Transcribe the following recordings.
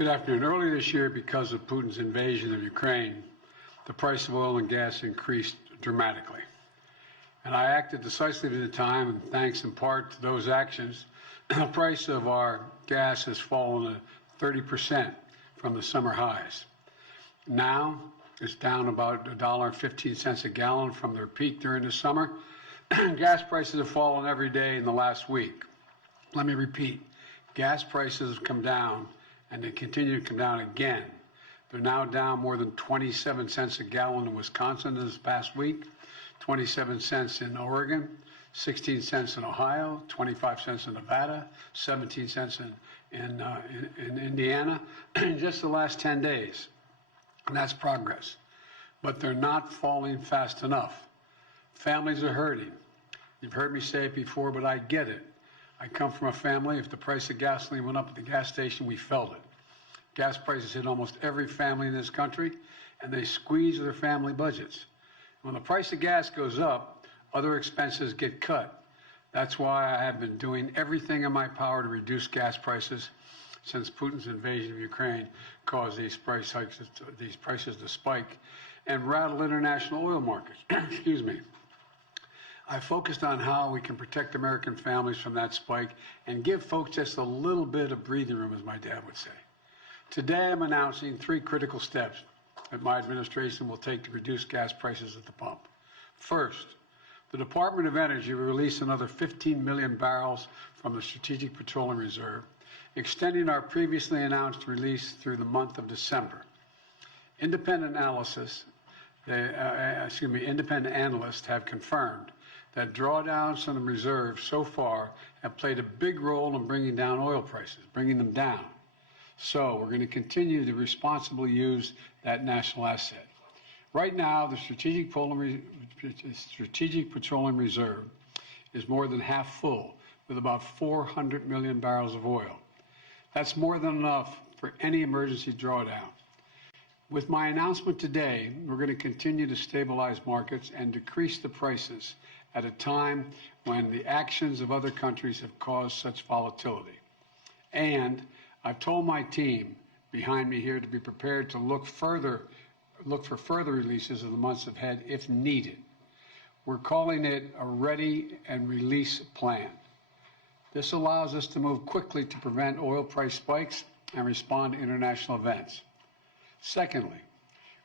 Good afternoon. Earlier this year, because of Putin's invasion of Ukraine, the price of oil and gas increased dramatically. And I acted decisively at the time, and thanks in part to those actions, the price of our gas has fallen 30% from the summer highs. Now, it's down about $1.15 a gallon from their peak during the summer. Gas prices have fallen every day in the last week. Let me repeat, gas prices have come down, and they continue to come down again. They're now down more than 27 cents a gallon in Wisconsin this past week, 27 cents in Oregon, 16 cents in Ohio, 25 cents in Nevada, 17 cents in Indiana in just the last 10 days. And that's progress. But they're not falling fast enough. Families are hurting. You've heard me say it before, but I get it. I come from a family, if the price of gasoline went up at the gas station, we felt it. Gas prices hit almost every family in this country, and they squeeze their family budgets. When the price of gas goes up, other expenses get cut. That's why I have been doing everything in my power to reduce gas prices since Putin's invasion of Ukraine caused these prices to spike and rattle international oil markets. Excuse me. I focused on how we can protect American families from that spike and give folks just a little bit of breathing room, as my dad would say. Today, I'm announcing 3 critical steps that my administration will take to reduce gas prices at the pump. First, the Department of Energy will release another 15 million barrels from the Strategic Petroleum Reserve, extending our previously announced release through the month of December. Independent analysts have confirmed that drawdowns from the reserve so far have played a big role in bringing down oil prices, bringing them down. So we're going to continue to responsibly use that national asset. Right now, the Strategic Petroleum Reserve is more than half full, with about 400 million barrels of oil. That's more than enough for any emergency drawdown. With my announcement today, we're going to continue to stabilize markets and decrease the prices at a time when the actions of other countries have caused such volatility. And I've told my team behind me here to be prepared to look for further releases in the months ahead if needed. We're calling it a ready and release plan. This allows us to move quickly to prevent oil price spikes and respond to international events. Secondly,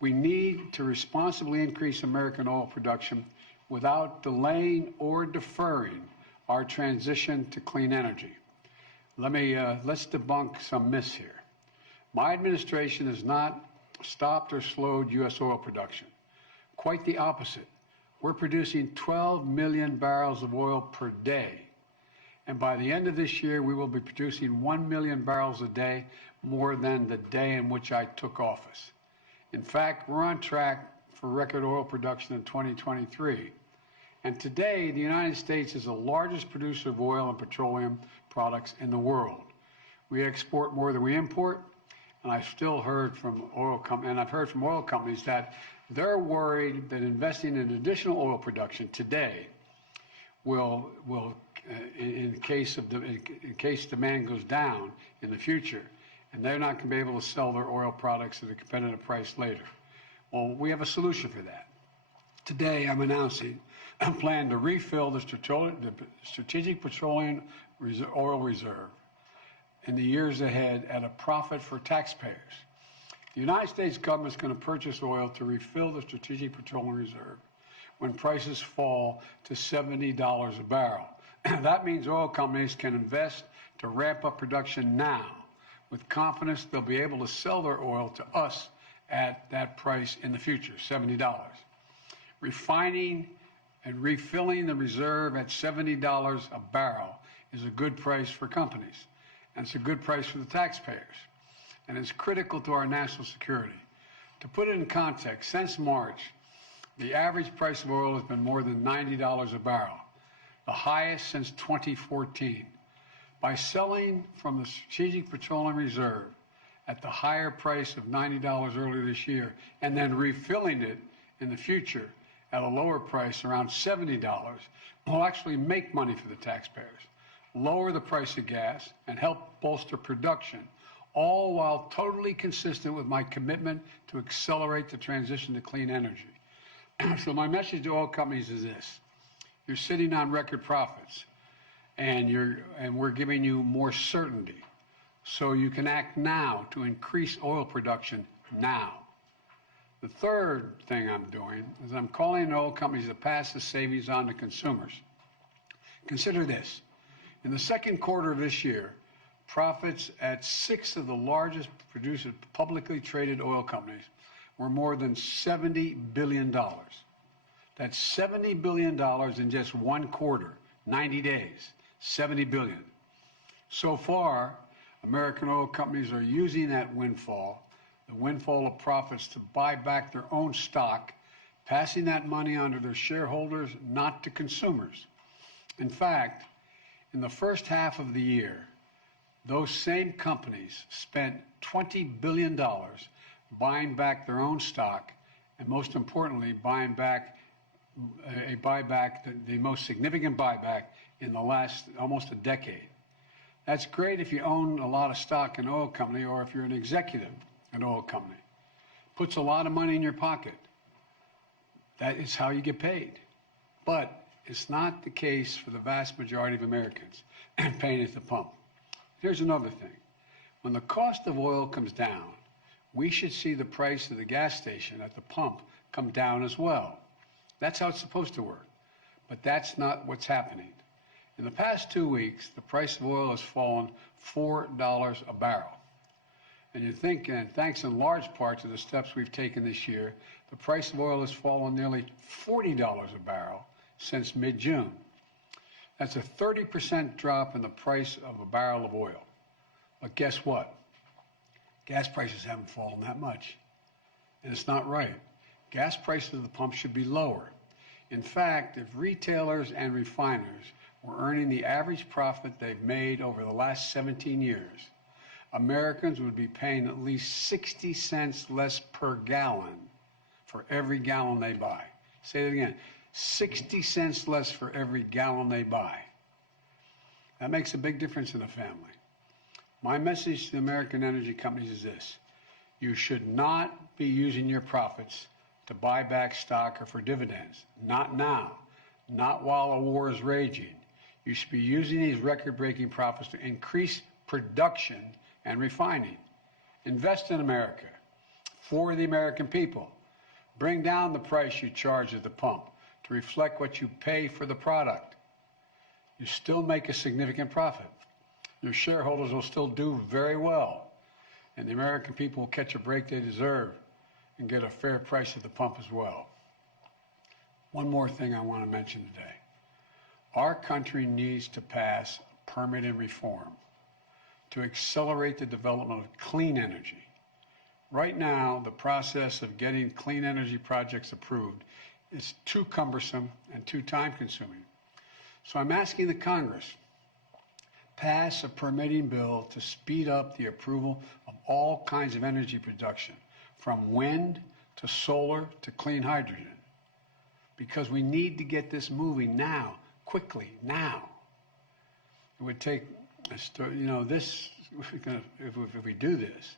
we need to responsibly increase American oil production without delaying or deferring our transition to clean energy. Let's debunk some myths here. My administration has not stopped or slowed U.S. oil production. Quite the opposite. We're producing 12 million barrels of oil per day. And by the end of this year, we will be producing 1 million barrels a day, more than the day in which I took office. In fact, we're on track for record oil production in 2023. And today, the United States is the largest producer of oil and petroleum products in the world. We export more than we import, and I've heard from oil companies that they're worried that investing in additional oil production today will in case demand goes down in the future, and they're not going to be able to sell their oil products at a competitive price later. Well, we have a solution for that. Today, I'm announcing a plan to refill the Strategic Petroleum Oil Reserve in the years ahead at a profit for taxpayers. The United States government is going to purchase oil to refill the Strategic Petroleum Reserve when prices fall to $70 a barrel. That means oil companies can invest to ramp up production now with confidence they'll be able to sell their oil to us at that price in the future, $70. Refining and refilling the reserve at $70 a barrel is a good price for companies, and it's a good price for the taxpayers, and it's critical to our national security. To put it in context, since March, the average price of oil has been more than $90 a barrel, the highest since 2014. By selling from the Strategic Petroleum Reserve at the higher price of $90 earlier this year, and then refilling it in the future at a lower price around $70, we'll actually make money for the taxpayers, lower the price of gas, and help bolster production, all while totally consistent with my commitment to accelerate the transition to clean energy. So my message to oil companies is this. You're sitting on record profits, and we're giving you more certainty so you can act now to increase oil production now. The third thing I'm doing is I'm calling on oil companies to pass the savings on to consumers. Consider this. In the second quarter of this year, profits at 6 of the largest producers, publicly traded oil companies, were more than $70 billion. That's $70 billion in just one quarter, 90 days, $70 billion. So far, American oil companies are using that windfall, the windfall of profits, to buy back their own stock, passing that money on to their shareholders, not to consumers. In fact, in the first half of the year, those same companies spent $20 billion buying back their own stock, and most importantly, buying back the most significant buyback in the last almost a decade. That's great if you own a lot of stock in an oil company, or if you're an executive in an oil company. Puts a lot of money in your pocket. That is how you get paid. But it's not the case for the vast majority of Americans paying at the pump. Here's another thing. When the cost of oil comes down, we should see the price of the gas station at the pump come down as well. That's how it's supposed to work. But that's not what's happening. In the past 2 weeks, the price of oil has fallen $4 a barrel. And you think, and thanks in large part to the steps we've taken this year, the price of oil has fallen nearly $40 a barrel since mid-June. That's a 30% drop in the price of a barrel of oil. But guess what? Gas prices haven't fallen that much. And it's not right. Gas prices at the pump should be lower. In fact, if retailers and refiners were earning the average profit they've made over the last 17 years, Americans would be paying at least 60 cents less per gallon for every gallon they buy. Say it again, 60 cents less for every gallon they buy. That makes a big difference in a family. My message to the American energy companies is this. You should not be using your profits to buy back stock or for dividends. Not now. Not while a war is raging. You should be using these record-breaking profits to increase production and refining. Invest in America for the American people. Bring down the price you charge at the pump to reflect what you pay for the product. You still make a significant profit. Your shareholders will still do very well, and the American people will catch a break they deserve and get a fair price at the pump as well. One more thing I want to mention today. Our country needs to pass permitting reform to accelerate the development of clean energy. Right now, the process of getting clean energy projects approved is too cumbersome and too time-consuming. So I'm asking the Congress, pass a permitting bill to speed up the approval of all kinds of energy production, from wind to solar to clean hydrogen, because we need to get this moving now, quickly, now. It would take, if we do this,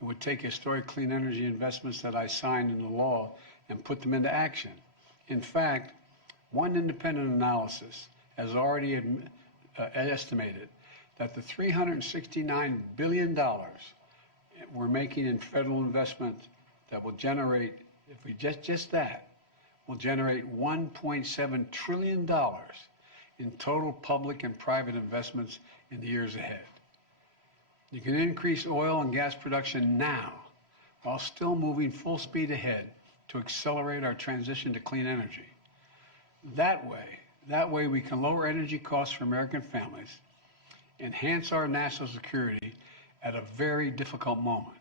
it would take historic clean energy investments that I signed into law and put them into action. In fact, one independent analysis has already estimated that the $369 billion we're making in federal investment that will generate, if we just that, will generate $1.7 trillion in total public and private investments in the years ahead. You can increase oil and gas production now while still moving full speed ahead to accelerate our transition to clean energy. That way we can lower energy costs for American families, enhance our national security at a very difficult moment.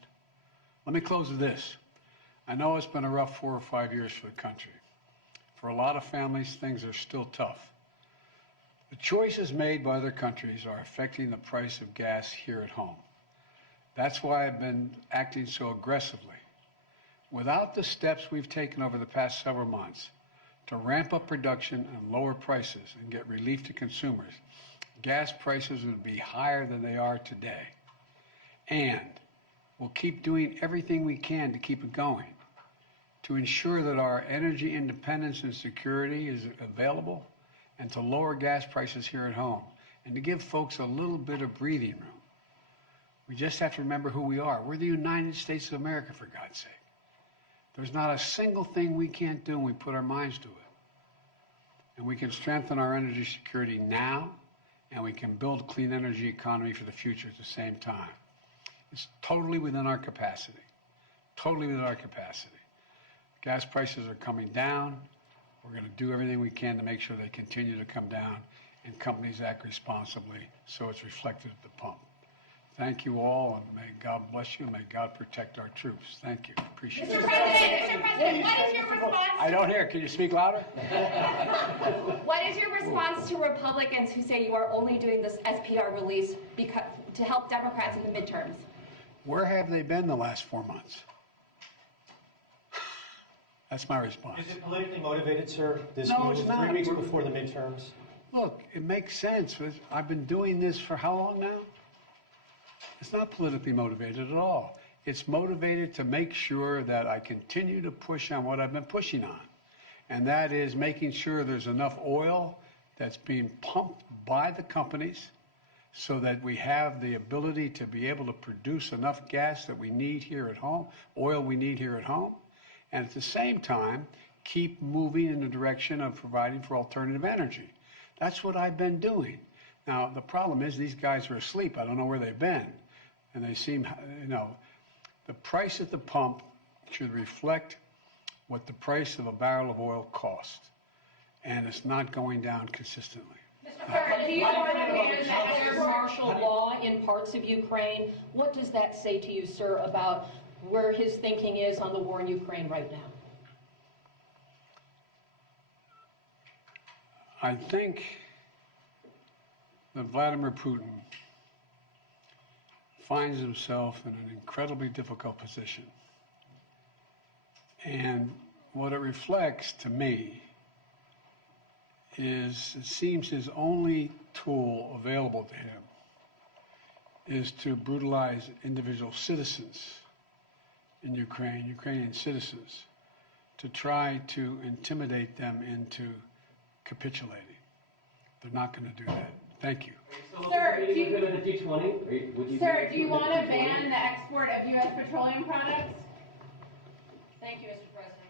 Let me close with this. I know it's been a rough 4 or 5 years for the country. For a lot of families, things are still tough. The choices made by other countries are affecting the price of gas here at home. That's why I've been acting so aggressively. Without the steps we've taken over the past several months to ramp up production and lower prices and get relief to consumers, gas prices would be higher than they are today. And we'll keep doing everything we can to keep it going, to ensure that our energy independence and security is available, and to lower gas prices here at home, and to give folks a little bit of breathing room. We just have to remember who we are. We're the United States of America, for God's sake. There's not a single thing we can't do when we put our minds to it. And we can strengthen our energy security now, and we can build a clean energy economy for the future at the same time. It's totally within our capacity. Totally within our capacity. Gas prices are coming down. We're going to do everything we can to make sure they continue to come down, and companies act responsibly so it's reflected at the pump. Thank you all, and may God bless you, and may God protect our troops. Thank you. Appreciate it. Mr. President, what is your response? I don't hear. Can you speak louder? What is your response to Republicans who say you are only doing this SPR release to help Democrats in the midterms? Where have they been the last 4 months? That's my response. Is it politically motivated, sir? This No, move it's not. 3 weeks before the midterms? Look, it makes sense. I've been doing this for how long now? It's not politically motivated at all. It's motivated to make sure that I continue to push on what I've been pushing on. And that is making sure there's enough oil that's being pumped by the companies so that we have the ability to be able to produce enough gas that we need here at home, oil we need here at home, and at the same time, keep moving in the direction of providing for alternative energy. That's what I've been doing. Now, the problem is these guys are asleep. I don't know where they've been. And they seem, the price at the pump should reflect what the price of a barrel of oil costs. And it's not going down consistently. Sir, do you understand that there's martial law in parts of Ukraine? What does that say to you, sir, about where his thinking is on the war in Ukraine right now? I think that Vladimir Putin finds himself in an incredibly difficult position. And what it reflects to me is it seems his only tool available to him is to brutalize individual citizens in Ukraine, Ukrainian citizens, to try to intimidate them into capitulating. They're not going to do that. Thank you. Sir, do you want to ban the export of U.S. petroleum products? Thank you, Mr. President.